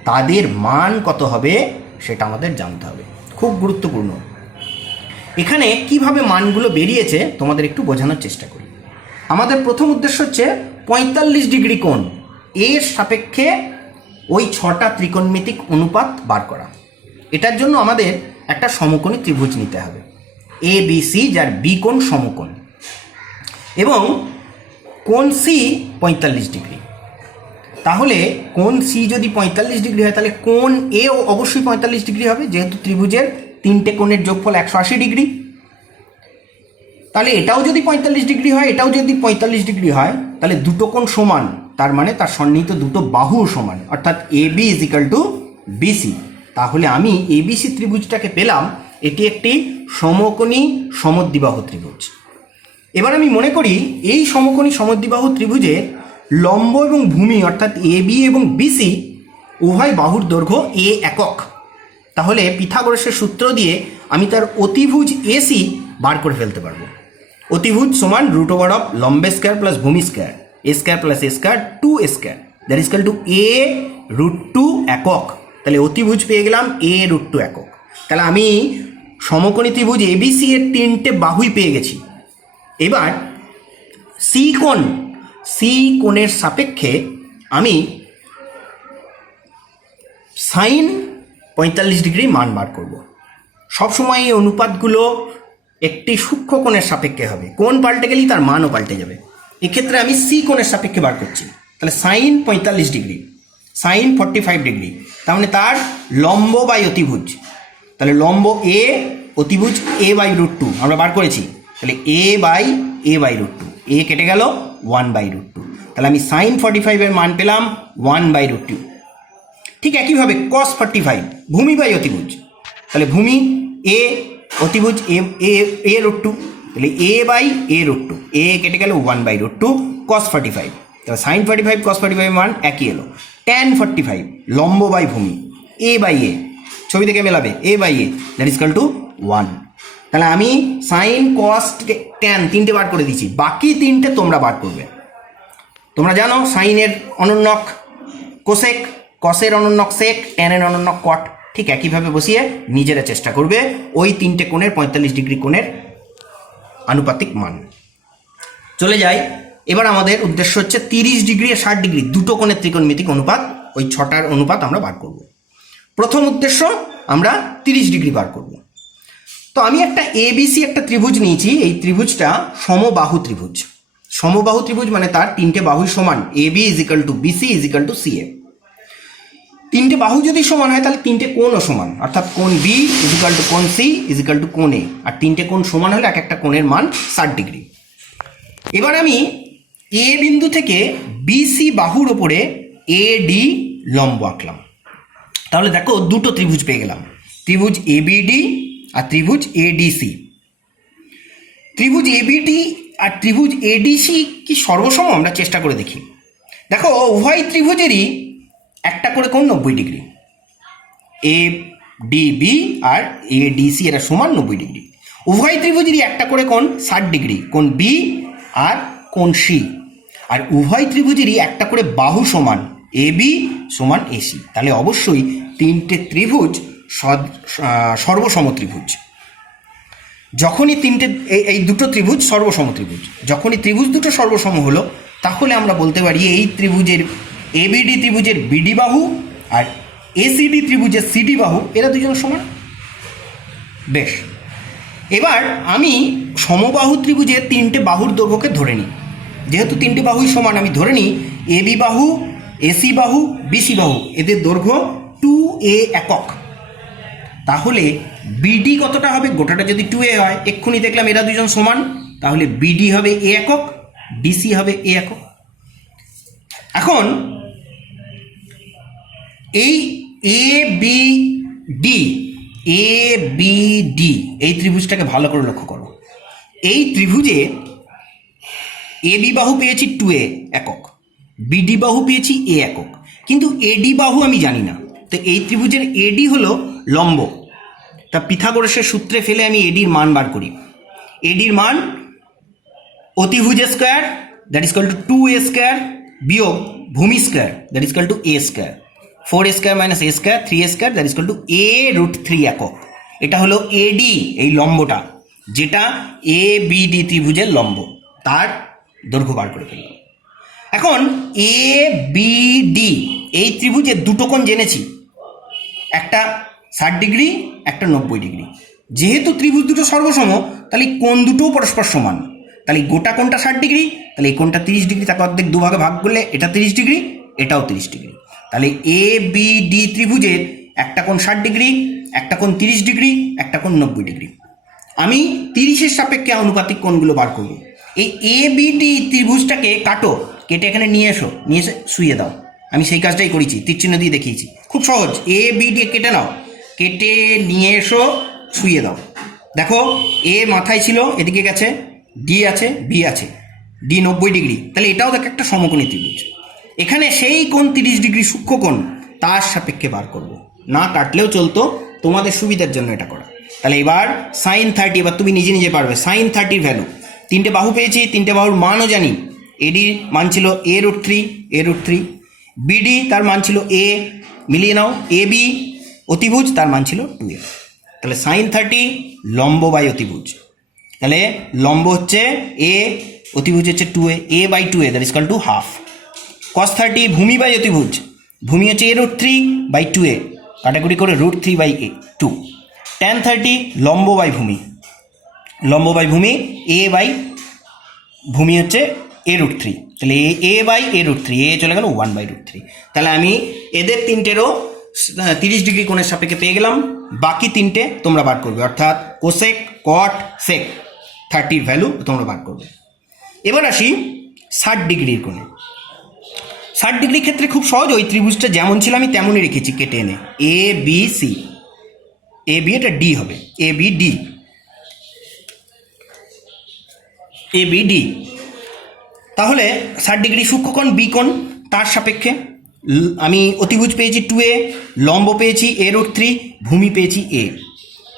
তাদের মান কত হবে সেটা আমাদের জানতে হবে, খুব গুরুত্বপূর্ণ। এখানে কিভাবে মানগুলো বেরিয়েছে তোমাদের একটু বোঝানোর চেষ্টা করি। আমাদের প্রথম উদ্দেশ্য হচ্ছে 45 ডিগ্রি কোণ এর সাপেক্ষে ওই 6টা ত্রিকোণমিতিক অনুপাত বার করা। এটার জন্য আমাদের একটা সমকোণী ত্রিভুজ নিতে হবে ABC, যার বি কোণ সমকোণ, এবং কোণ সি 45 ডিগ্রি। তাহলে কোণ সি যদি 45 ডিগ্রি হয়, তাহলে কোণ এ অবশ্যই 45 ডিগ্রি হবে, যেহেতু ত্রিভুজের 3টে কোণের যোগফল 180 ডিগ্রি। তাহলে এটাও যদি 45 ডিগ্রি হয়, এটাও যদি 45 ডিগ্রি হয়, তাহলে দুটো কোণ সমান, তার মানে তার সন্নিহিত দুটো বাহু সমান, অর্থাৎ AB is equal two BC। তাহলে আমি ABC ত্রিভুজটাকে পেলাম, এটি একটি সমকোণী সমদ্বিবাহু ত্রিভুজ। এবার আমি মনে করি এই সমকোণী সমদ্বিবাহু ত্রিভুজের লম্ব এবং ভূমি অর্থাৎ AB এবং BC উভয় বাহুর দৈর্ঘ্য A একক। তাহলে পিথাগোরাসের সূত্র দিয়ে আমি তার অতিভুজ AC বার করে ফেলতে পারবো। অতিভুজ সমান √ওভার অফ লম্বে স্কয়ার প্লাস ভূমি square, A square plus A square 2A square, that is equal two A√2 একক। তাহলে অতিভুজ পেয়ে গেলাম A√2 একক। তাহলে আমি সমকোণী ত্রিভুজ ABC এর 3টে বাহুই পেয়ে গেছি। এবার সি কোণের সাপেক্ষে আমি সাইন 45 ডিগ্রি মান বার করব। সবসময় এই অনুপাতগুলো একটি সূক্ষ্ম কোণের সাপেক্ষে হবে, কোণ পাল্টে গেলেই তার মানও পাল্টে যাবে। এক্ষেত্রে আমি সি কোণের সাপেক্ষে বার করছি, তাহলে সাইন 45 ডিগ্রি, সাইন 45 ডিগ্রি, তার মানে তার লম্ব বাই অতিভুজ, তাহলে লম্ব এ, অতিভুজ A/√2 আমরা বার করেছি, তাহলে A/√2, এ কেটে গেল 1/√2, তাহলে আমি সাইন 45 এর মান পেলাম 1/√2। ঠিক একইভাবে cos 45 ভূমি বাই অতিভুজ, তাহলে ভূমি এ, অতিভুজ এ এ রুট টু, তাহলে এ বাই এ রুট টু, এ কেটে গেল 1 বাই রুট টু cos 45, তাহলে sin 45 cos 45 মান একই এলো। tan 45 লম্ব বাই ভূমি এ বাই এ, ছবি থেকে মেলাবে A by A, that is equal to 1। তাহলে আমি সাইন কস ট্যান তিনটে বার করে দিচ্ছি, বাকি তিনটে তোমরা বার করবে। তোমরা জানো সাইনের অনন্যক কোসেক, কসের অনন্যক সেক, ট্যানের অনন্যক কট, ঠিক একইভাবে বসিয়ে নিজেরা চেষ্টা করবে ওই তিনটে কোণের 45 ডিগ্রি কোণের আনুপাতিক মান। চলে যাই, এবার আমাদের উদ্দেশ্য হচ্ছে 30 ডিগ্রি আর 60 ডিগ্রি দুটো কোণের ত্রিকোণমিতিক অনুপাত, ওই 6টার অনুপাত আমরা বার করব। প্রথম উদ্দেশ্য আমরা 30 ডিগ্রি বার করব। তো আমি একটা এবিসি একটা ত্রিভুজ নিয়েছি, এই ত্রিভুজটা সমবাহু ত্রিভুজ। সমবাহু ত্রিভুজ মানে তার তিনটে বাহুই সমান, A B is equal to BC is equal to CA. তিনটে বাহু যদি সমান হয় তাহলে তিনটে কোণও সমান, অর্থাৎ কোণ বি ইজ ইকাল টু কোণ সি ইজ ইকাল টু কোণ এ, আর তিনটে কোণ সমান হলে এক একটা কোণের মান 60 ডিগ্রি। এবার আমি এ বিন্দু থেকে বিসি বাহুর ওপরে এ ডি লম্ব আঁকলাম, তাহলে দেখো দুটো ত্রিভুজ পেয়ে গেলাম, ত্রিভুজ এবিডি আর ত্রিভুজ এডিসি। ত্রিভুজ এবিডি আর ত্রিভুজ এডিসি কি সর্বসম? আমরা চেষ্টা করে দেখি। দেখো উভয় ত্রিভুজেরই একটা করে কোণ 90 ডিগ্রি, এ ডিবি আর এডিসি এরা সমান 90 ডিগ্রি। উভয় ত্রিভুজেরই একটা করে কোণ 60 ডিগ্রি, কোণ বি আর কোণ সি। আর উভয় ত্রিভুজেরই একটা করে বাহু সমান, এ বি সমান এসি। তাহলে অবশ্যই তিনটে ত্রিভুজ সর্বসম ত্রিভুজ। যখনই এই দুটো ত্রিভুজ সর্বসম ত্রিভুজ, যখনই ত্রিভুজ দুটো সর্বসম হলো তাহলে আমরা বলতে পারি এই ত্রিভুজের এবিডি ত্রিভুজের বিডি বাহু আর এসিডি ত্রিভুজের সিডি বাহু এরা দুজন সমান। বেশ, এবার আমি সমবাহু ত্রিভুজের তিনটে বাহুর দৈর্ঘ্যকে ধরে নিই। যেহেতু তিনটে বাহুই সমান, আমি ধরে নিই এবি বাহু, এসি বাহু, বিসি বাহু এদের দৈর্ঘ্য 2a একক। তাহলে বিডি কতটা হবে? গোটাটা যদি 2a হয়, এক্ষুনি দেখলাম এরা দুজন সমান, তাহলে বিডি হবে a একক, ডিসি হবে a একক। এখন এই এ বি ডি এই ত্রিভুজটাকে ভালো করে লক্ষ্য করো। এই ত্রিভুজে এবি বাহু পেয়েছি 2a একক, বিডি বাহু পেয়েছি a একক, কিন্তু এডি বাহু আমি জানি না। তো এই ত্রিভুজের এডি হলো লম্ব, তা পিথাগোরাসের সূত্রে ফেলে আমি এডির মান বার করি। এডির মান অতিভুজ square that is equal to 2a square বিয়োগ ভূমি square that is equal to a square, 4a square minus a square 3a square that is equal to a root 3 একক। এটা হলো এডি, এই লম্বটা যেটা এ বিডি ত্রিভুজের লম্ব, তার দৈর্ঘ্য বার করে ফেললাম। এখন এ বিডি এই ত্রিভুজের দুটো কোণ জেনেছি, একটা 60 ডিগ্রি একটা 90 ডিগ্রি। যেহেতু ত্রিভুজ দুটো সর্বসম তাহলে কোণ দুটোও পরস্পর সমান, তাহলে গোটা কোণটা 60 ডিগ্রি, তাহলে এই কোণটা 30 ডিগ্রি, তাকে অর্ধেক দুভাগে ভাগ করলে এটা 30 ডিগ্রি, এটাও 30 ডিগ্রি। তাহলে এ বি ডি ত্রিভুজের একটা কোণ 60 ডিগ্রি, একটা কোণ 30 ডিগ্রি, একটা কোণ 90 ডিগ্রি। আমি 30-এর সাপেক্ষে আনুপাতিক কোণগুলো বার করব। এই এ বি ডি ত্রিভুজটাকে কাটো, কেটে এখানে নিয়ে এসে শুয়ে দাও। আমি সেই কাজটাই করেছি, তীরচিহ্ন দিয়ে দেখিয়েছি, খুব সহজ। এ বি ডি কেটে নাও, কেটে নিয়ে এসো, শুয়ে দাও। দেখো এ মাথায় ছিল, এদিকে গেছে, ডি আছে, বি আছে, ডি 90 ডিগ্রি, তাহলে এটাও দেখ একটা সমকোণী ত্রিভুজ। এখানে সেই কোণ 30 ডিগ্রি সূক্ষ্ম কোণ, তার সাপেক্ষে বার করব। না কাটলেও চলতো, তোমাদের সুবিধার জন্য এটা করা। তাহলে এবার সাইন 30, এবার তুমি নিজে নিজে পারবে। সাইন 30 ভ্যালু, তিনটে বাহু পেয়েছি, তিনটে বাহুর মানও জানি। এডির মান ছিল a রুট 3, বিডি তার মান ছিল a, মিলিয়ে নাও, এ বি অতিভুজ তার মান ছিল 2a। তাহলে সাইন 30 লম্ব বাই অতিভুজ, তাহলে লম্ব হচ্ছে a, অতিভুজ হচ্ছে 2a, a by 2a that is equal to half. cos 30 ভূমি বাই অতিভুজ, ভূমি হচ্ছে a রুট 3 বাই 2a, কাটাকুটি করে রুট 3 বাই 2। tan 30 লম্ব বাই ভূমি, লম্ব বাই ভূমি a বাই ভূমি হচ্ছে a রুট 3, তাহলে a by a root 3, a চলে গেল 1 বাই রুট 3। তাহলে আমি এদের তিনটেরও 30 ডিগ্রি কোণের সাপেক্ষে পেয়ে গেলাম। বাকি তিনটে তোমরা বার করবে, অর্থাৎ কোসেক, কট, সেক 30 ভ্যালু তোমরা বার করবে। এবার আসি 60 ডিগ্রির কোণে। 60 ডিগ্রি ক্ষেত্রে খুব সহজ, ওই ত্রিভুজটা যেমন ছিল আমি তেমনই রেখেছি কেটে এনে, A B C, A B এটা ডি হবে, A B D, A B D. তাহলে 60 ডিগ্রি সূক্ষ্মকোণ বি কোণ, তার সাপেক্ষে আমি অতিভুজ পেয়েছি 2a, লম্ব পেয়েছি a√3, ভূমি পেয়েছি a।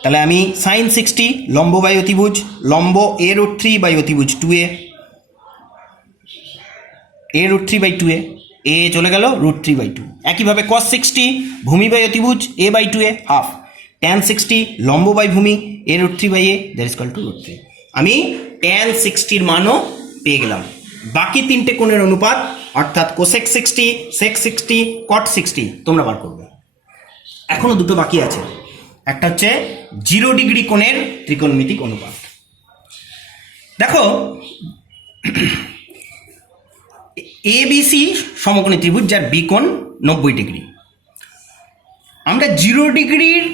তাহলে আমি sin 60 লম্ব বাই অতিভুজ, লম্ব a√3 বাই অতিভুজ 2a, a√3/2a, এ চলে গেল √3/2। একইভাবে cos 60 ভূমি বাই অতিভুজ a by 2a half, tan 60 লম্ব বাই ভূমি a√3/a that is equal two √3। আমি tan 60 মানও পেয়ে গেলাম। বাকি তিনটে কোণের অনুপাত অর্থাৎ cosec 60, sec 60, cot 60 তোমরা বার করবে। এখনো দুটো বাকি আছে, একটা হচ্ছে 0 ডিগ্রি কোণের ত্রিকোণমিতিক অনুপাত। দেখো ABC সমকোণী ত্রিভুজ যার বি কোণ 90 ডিগ্রি, আমরা 0 ডিগ্রির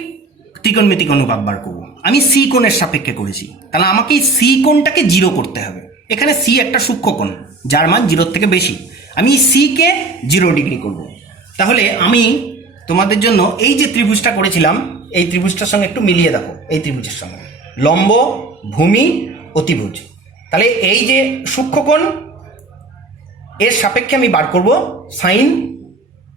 ত্রিকোণমিতিক অনুপাত বার করব। আমি সি কোণের সাপেক্ষে করেছি, তাহলে আমাকে এই সি কোণটাকে 0 করতে হবে। এখানে সি একটা সূক্ষ্মকোণ যার মান 0 থেকে বেশি, আমি সি কে 0 ডিগ্রি করব। তাহলে আমি তোমাদের জন্য এই যে ত্রিভুজটা করেছিলাম এই ত্রিভুজটার সঙ্গে একটু মিলিয়ে দেখো, এই ত্রিভুজের সঙ্গে লম্ব ভূমি অতিভুজ। তাহলে এই যে সূক্ষ্মকোণ এর সাপেক্ষে আমি বার করব সাইন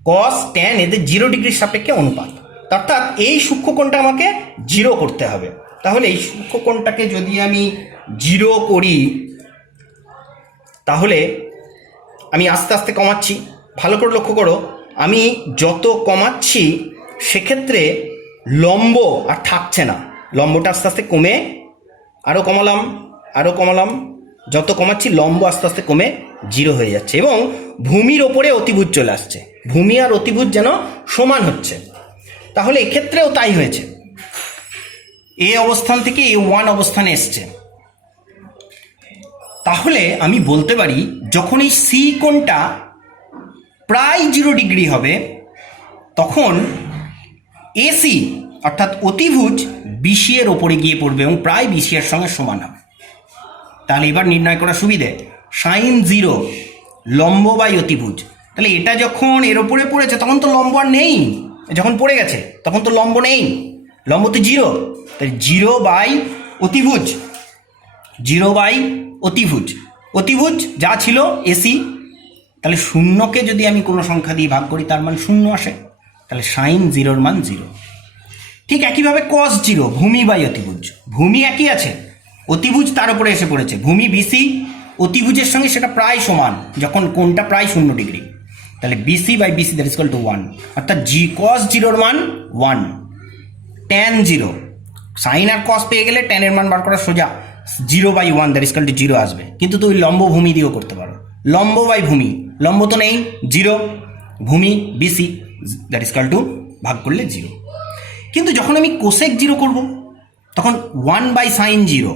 কস ট্যান, এদের 0 ডিগ্রির সাপেক্ষে অনুপাত, অর্থাৎ এই সূক্ষ্মকোণটা আমাকে 0 করতে হবে। তাহলে এই সূক্ষ্মকোণটাকে যদি আমি 0 করি তাহলে আমি আস্তে আস্তে কমাচ্ছি, ভালো করে লক্ষ্য করো, আমি যত কমাচ্ছি সেক্ষেত্রে লম্ব আর থাকছে না, লম্বটা আস্তে আস্তে কমে আরও কমালাম, যত কমাচ্ছি লম্ব আস্তে আস্তে কমে 0 হয়ে যাচ্ছে এবং ভূমির ওপরে অতিভুজ চলে আসছে, ভূমি আর অতিভুজ যেন সমান হচ্ছে। তাহলে এক্ষেত্রেও তাই হয়েছে, এ অবস্থান থেকে A1 অবস্থানে এসছে। তাহলে আমি বলতে পারি যখন এই সি কোণটা প্রায় 0 ডিগ্রি হবে তখন এসি অর্থাৎ অতিভুজ বিসি এর ওপরে গিয়ে পড়বে এবং প্রায় বিসি এর সঙ্গে সমান হবে। তাহলে এবার নির্ণয় করা সুবিধে, সাইন 0 লম্ব বাই অতিভুজ, তাহলে এটা যখন এর ওপরে পড়েছে তখন তো লম্ব আর নেই, যখন পড়ে গেছে তখন তো লম্ব নেই, লম্ব তো 0, তাই 0 বাই অতিভুজ, 0 বাই অতিভুজ, অতিভুজ যা ছিল এসি, তাহলে শূন্যকে যদি আমি কোনো সংখ্যা দিয়ে ভাগ করি তার মান 0 আসে, তাহলে সাইন 0-র মান 0। ঠিক একইভাবে কস 0 ভূমি বাই অতিভুজ, ভূমি একই আছে, অতিভুজ তার উপরে এসে পড়েছে, ভূমি বিসি অতিভুজের সঙ্গে সেটা প্রায় সমান যখন কোণটা প্রায় 0 ডিগ্রি, তাহলে BC by BC that is equal to 1, অর্থাৎ কস 0-র মান 1, ট্যান 0, সাইন আর কস পেয়ে গেলে ট্যানের মান বার করা সোজা, 0/1 দ্যাট ইজ ইকুয়াল টু 0 আসবে। কিন্তু তুমি লম্ব ভূমি দিয়েও করতে পারো, লম্ব বাই ভূমি, লম্ব তো নেই 0, ভূমি BC that is equal to ভাগ করলে 0। কিন্তু যখন আমি কোসেক 0 করব তখন 1/sin 0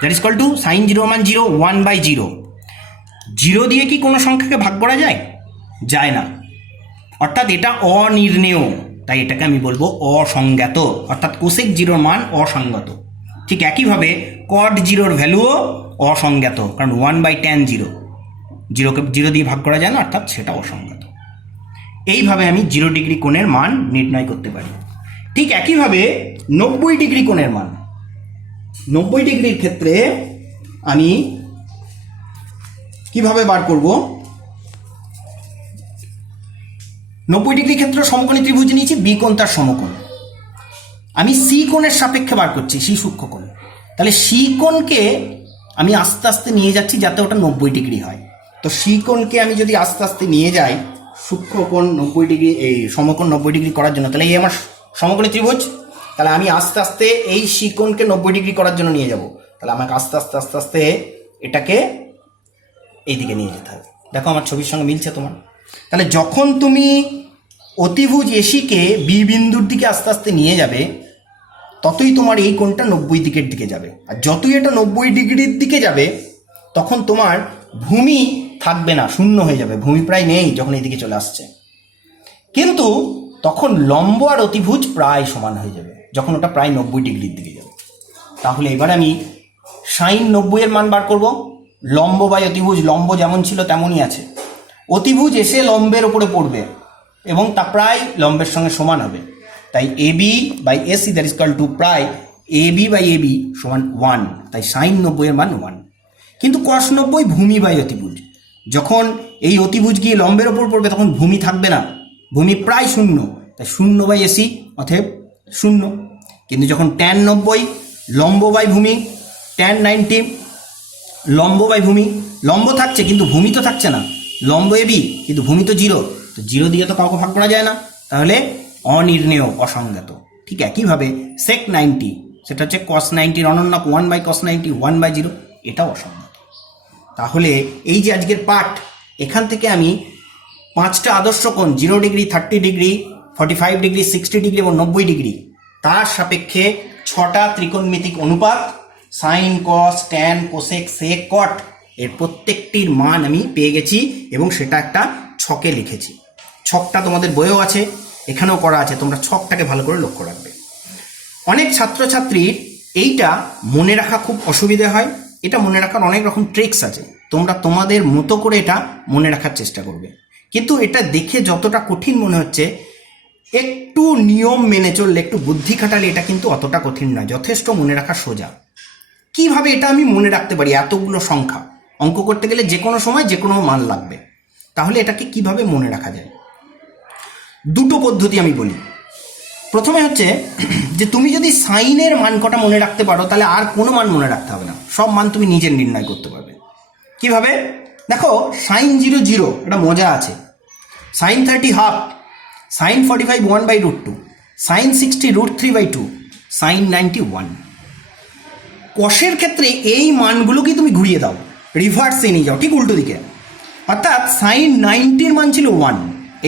that is equal to sine 0 মান 0, 1/0, 0 দিয়ে কি কোনো সংখ্যাকে ভাগ করা যায়? যায় না, অর্থাৎ এটা অনির্ণেয়, তাই এটাকে আমি বলবো অসংজ্ঞাত, অর্থাৎ কোসেক 0-র মান অসংগত। ঠিক একইভাবে কট 0-র ভ্যালুও অসংজ্ঞাত, কারণ 1/tan 0, 0কে 0 দিয়ে ভাগ করা যায় না, অর্থাৎ সেটা অসংজ্ঞাত। এইভাবে আমি 0 ডিগ্রি কোণের মান নির্ণয় করতে পারি। ঠিক একইভাবে 90 ডিগ্রি কোণের মান, 90 ডিগ্রির ক্ষেত্রে আমি কিভাবে বার করব? 90 ডিগ্রি ক্ষেত্রে সমকোণী ত্রিভুজ নিয়েছি, বি কোণ তার সমকোণ, আমি সি কোণের সাপেক্ষে বার করছি, সি সূক্ষ্মকোণ, তাহলে সি কোণকে আমি আস্তে আস্তে নিয়ে যাচ্ছি যাতে ওটা 90 ডিগ্রি হয়। তো সি কোণকে আমি যদি আস্তে আস্তে নিয়ে যাই সূক্ষ্মকোণ 90 ডিগ্রি, এই সমকোণ 90 ডিগ্রি করার জন্য, তাহলে এই আমার সমকোণী ত্রিভুজ, তাহলে আমি আস্তে আস্তে এই সি কোণকে 90 ডিগ্রি করার জন্য নিয়ে যাব, তাহলে আমাকে আস্তে আস্তে আস্তে আস্তে এটাকে এইদিকে নিয়ে যেতে হবে। দেখো আমার ছবির সঙ্গে মিলছে তোমার? তাহলে যখন তুমি অতিভুজ এসিকে বি বিন্দুর দিকে আস্তে আস্তে নিয়ে যাবে ততই তোমার এই কোণটা 90 দিকের দিকে যাবে, আর যতই এটা 90 ডিগ্রির দিকে যাবে তখন তোমার ভূমি থাকবে না, শূন্য হয়ে যাবে, ভূমি প্রায় নেই যখন এইদিকে চলে আসছে, কিন্তু তখন লম্ব আর অতিভুজ প্রায় সমান হয়ে যাবে যখন ওটা প্রায় 90 ডিগ্রির দিকে যাবে। তাহলে এবার আমি সাইন 90-এর মান বার করব, লম্ব বাই অতিভুজ, লম্ব যেমন ছিল তেমনই আছে, অতিভুজ এসে লম্বের ওপরে পড়বে এবং তা প্রায় লম্বের সঙ্গে সমান হবে, তাই AB by AC that is equal to প্রায় এবি বাই এবি সমান 1, তাই সাইন 90 এর মান 1। কিন্তু কস 90 ভূমি বাই অতিভুজ, যখন এই অতিভুজ গিয়ে লম্বের ওপর পড়বে তখন ভূমি থাকবে না, ভূমি প্রায় 0, তাই 0 বাই এসি অতএব 0। কিন্তু যখন ট্যান 90 লম্ব বাই ভূমি, ট্যান 90 লম্ব বাই ভূমি, লম্ব থাকছে কিন্তু ভূমি তো থাকছে না, লম্ব এবি কিন্তু ভূমি তো 0, তো 0 দিয়ে তো কাউকে ভাগ করা যায় না, তাহলে অনির্ণেয় অসংজ্ঞাত। ঠিক একইভাবে সেক 90 সেটা হচ্ছে কস 90 অনন্যক 1 বাই কস 90 1 বাই 0, এটাও অসংজ্ঞাত। তাহলে এই যে আজকের পাঠ, এখান থেকে আমি 5টা আদর্শ কোণ 0 ডিগ্রি 30 ডিগ্রি 45 ডিগ্রি 60 ডিগ্রি এবং 90 ডিগ্রি, তার সাপেক্ষে 6টা ত্রিকোণমিতিক অনুপাত sine cos tan cosec sec cot এর প্রত্যেকটির মান আমি পেয়ে গেছি এবং সেটা একটা ছকে লিখেছি। ছকটা তোমাদের বইও আছে, এখানেও করা আছে, তোমরা ছকটাকে ভালো করে লক্ষ্য রাখবে। অনেক ছাত্রছাত্রীর এইটা মনে রাখা খুব অসুবিধা হয়, এটা মনে রাখার অনেক রকম ট্রিক্স আছে, তোমরা তোমাদের মতো করে এটা মনে রাখার চেষ্টা করবে। কিন্তু এটা দেখে যতটা কঠিন মনে হচ্ছে, একটু নিয়ম মেনে চললে, একটু বুদ্ধি খাটালে এটা কিন্তু অতটা কঠিন নয়, যথেষ্ট মনে রাখা সোজা। কিভাবে এটা আমি মনে রাখতে পারি? এতগুলো সংখ্যা অঙ্ক করতে গেলে যে কোনো সময় যে কোনো মান লাগবে, তাহলে এটাকে কিভাবে মনে রাখা যায়? দুটো পদ্ধতি আমি বলি। প্রথমে হচ্ছে যে তুমি যদি সাইনের মান কটা মনে রাখতে পারো, তাহলে আর কোনো মান মনে রাখতে হবে না, সব মান তুমি নিজের নির্ণয় করতে পারবে। কিভাবে? দেখো, সাইন 0 0, এটা মজা আছে। Sine 30 half, sine 45 1/√2, sine 60 √3/2, sine 90 1। কষের ক্ষেত্রে এই মানগুলোকে তুমি ঘুরিয়ে দাও, রিভার্সে নিয়ে যাও, ঠিক উল্টো দিকে। অর্থাৎ সাইন 90 মান ছিল 1,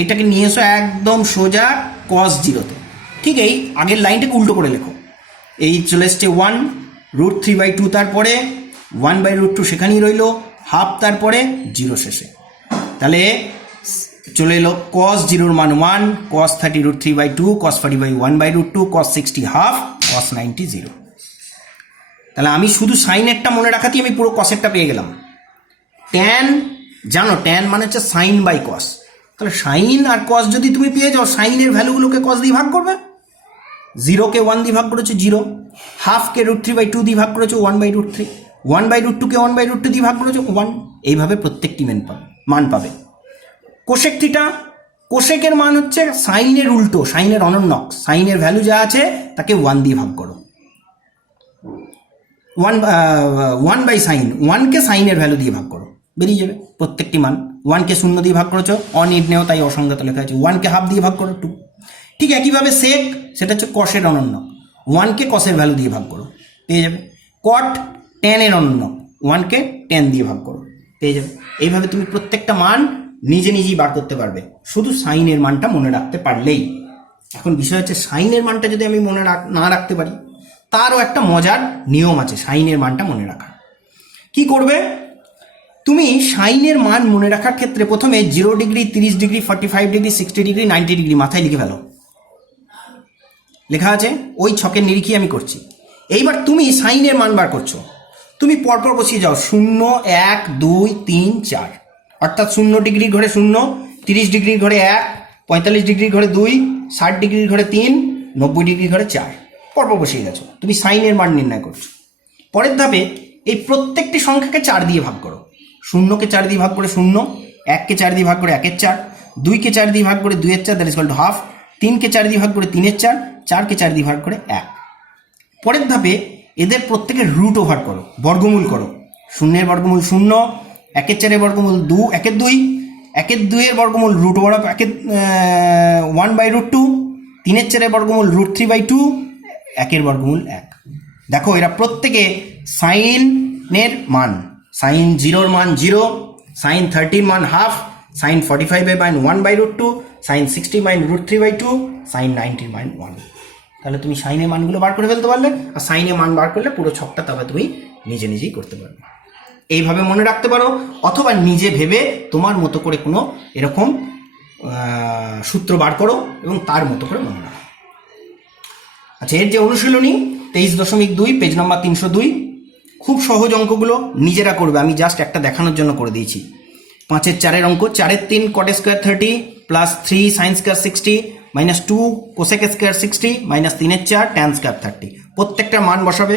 এটাকে নিয়ে এসো একদম সোজা কস 0-তে। ঠিক এই আগের লাইনটাকে উল্টো করে লেখো, এই চলে এসছে 1 √3/2, তারপরে 1/√2 সেখানেই রইল, হাফ তারপরে 0 শেষে। তাহলে চলে এলো কস 0-র মান 1, কস 30 √3/2, কস 45 1/√2, কস 60 হাফ, কস 90 0। তাহলে আমি শুধু সাইনেরটা মনে রাখাতেই আমি পুরো কসেরটা পেয়ে গেলাম। ট্যান জানো, ট্যান মানে হচ্ছে সাইন বাই কস, তাহলে সাইন আর কস যদি তুমি পেয়ে যাও, সাইনের ভ্যালুগুলোকে কস দিয়ে ভাগ করবে, 0কে 1 দিয়ে ভাগ করেছো 0, হাফকে √3/2 দিয়ে ভাগ করেছো 1/√3, 1/√2কে 1/√2 দিয়ে ভাগ করেছো 1, এইভাবে প্রত্যেকটি মান পাবে। কোশেক থিটা, কোশেকের মান হচ্ছে সাইনের উল্টো, সাইনের অনন্যক, সাইনের ভ্যালু যা আছে তাকে 1 দিয়ে ভাগ করো, 1 বাই সাইন, 1কে সাইনের ভ্যালু দিয়ে ভাগ করো, বেরিয়ে যাবে প্রত্যেকটি মান। 1কে 0 দিয়ে ভাগ করেছো, অনির্ণেয় তাই অসংজ্ঞাত লেখা আছে, 1কে হাফ দিয়ে ভাগ করো 2। ঠিক একইভাবে সেক, সেটা হচ্ছে কষের অনন্যক, 1কে কষের ভ্যালু দিয়ে ভাগ করো, পেয়ে যাবে। কট ট্যানের অনন্যক, 1কে ট্যান দিয়ে ভাগ করো, পেয়ে যাবে। এইভাবে তুমি প্রত্যেকটা মান নিজে নিজেই বার করতে পারবে, শুধু সাইনের মানটা মনে রাখতে পারলেই। এখন বিষয় হচ্ছে সাইনের মানটা যদি আমি না রাখতে পারি, তারও একটা মজার নিয়ম আছে সাইনের মানটা মনে রাখার। কি করবে তুমি? সাইনের মান মনে রাখার ক্ষেত্রে প্রথমে 0 degree 30 degree 45 degree 60 degree 90 degree মাথায় লিখে ফেলো, লেখা আছে, ওই ছকের নিরিখে আমি করছি। এইবার তুমি সাইনের মান বার করছো, তুমি পরপর বসিয়ে যাও 0 1 2 3 4, অর্থাৎ 0 ডিগ্রির ঘরে 0, 30 ডিগ্রির ঘরে 1, 45 ডিগ্রির ঘরে 2, 60 ডিগ্রির ঘরে 3, 90 ডিগ্রির ঘরে 4, পরপর বসিয়ে গেছো, তুমি সাইনের মান নির্ণয় করছো। পরের ধাপে এই প্রত্যেকটি সংখ্যাকে 4 দিয়ে ভাগ করো, 0কে 4 দিয়ে ভাগ করে 0, 1কে 4 দিয়ে ভাগ করে 1-এর 4, 2কে 4 দিয়ে ভাগ করে 2-এর 4 that is equal to half, 3কে 4 দিয়ে ভাগ করে 3-এর 4, 4কে 4 দিয়ে ভাগ করে 1। পরের ধাপে এদের প্রত্যেকের রুট ওভার করো, বর্গমূল করো, 0-এর বর্গমূল 0, 1-এর 4-এর বর্গমূল 2, 1-এর 2, 1-এর 2-এর বর্গমূল রুট ওভার অফ 1/√2, 3-এর 4-এর বর্গমূল √3/2, 1-এর বর্গমূল 1। দেখো এরা প্রত্যেকে সাইনের মান, সাইন 0-র মান 0, সাইন 30-র মান হাফ, সাইন 45-এর মান 1/√2, সাইন 60 মান √3/2, সাইন 90-র মান 1। তাহলে তুমি সাইনের মানগুলো বার করে ফেলতে পারলে, আর সাইনের মান বার করলে পুরো ছকটা তবে তুমি নিজে নিজেই করতে পারবে। এইভাবে মনে রাখতে পারো, অথবা নিজে ভেবে তোমার মতো করে কোনো এরকম সূত্র বার করো এবং তার মতো করে মনে রাখো। আচ্ছা, এর যে অনুশীলনী 23.2 পেজ নাম্বার 302, খুব সহজ অঙ্কগুলো নিজেরা করবে, আমি জাস্ট একটা দেখানোর জন্য করে দিয়েছি। 5 4 অঙ্ক, 4 3 cot square 30 plus 3 sine square 60 minus 2 cosec square 60 minus 3 4 tan square 30। প্রত্যেকটা মান বসাবে।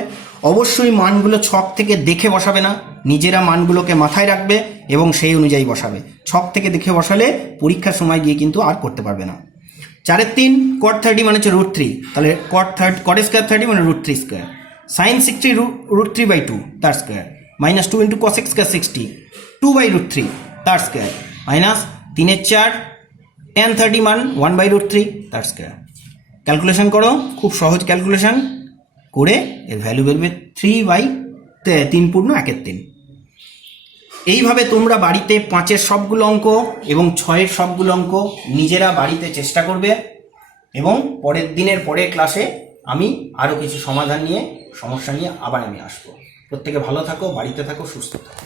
অবশ্যই মানগুলো ছক থেকে দেখে বসাবে না, নিজেরা মানগুলোকে মাথায় রাখবে এবং সেই অনুযায়ী বসাবে। ছক থেকে দেখে বসালে পরীক্ষার সময় গিয়ে কিন্তু আর করতে পারবে না। 4 3 কট 30 মানে হচ্ছে √3, তাহলে কট স্কোয়ার 30 মানে √3 স্কোয়ার, সাইন 60 √3/2 তার square, minus 2 into cosec square 60 2/√3 তার স্কোয়ার, মাইনাস 3 4 ট্যান 30 মান 1/√3 তার স্কোয়ার। ক্যালকুলেশন করো, খুব সহজ ক্যালকুলেশন করে এর ভ্যালু বেরবে 3/3 পূর্ণ 1/3। এইভাবে তোমরা বাড়িতে 5-এর সবগুলো অঙ্ক এবং 6-এর সবগুলো অঙ্ক নিজেরা বাড়িতে চেষ্টা করবে এবং পরের ক্লাসে আমি আরও কিছু সমাধান নিয়ে সমস্যা নিয়ে আবার আমি আসবো। প্রত্যেকে ভালো থাকো, বাড়িতে থাকো, সুস্থ থাকো।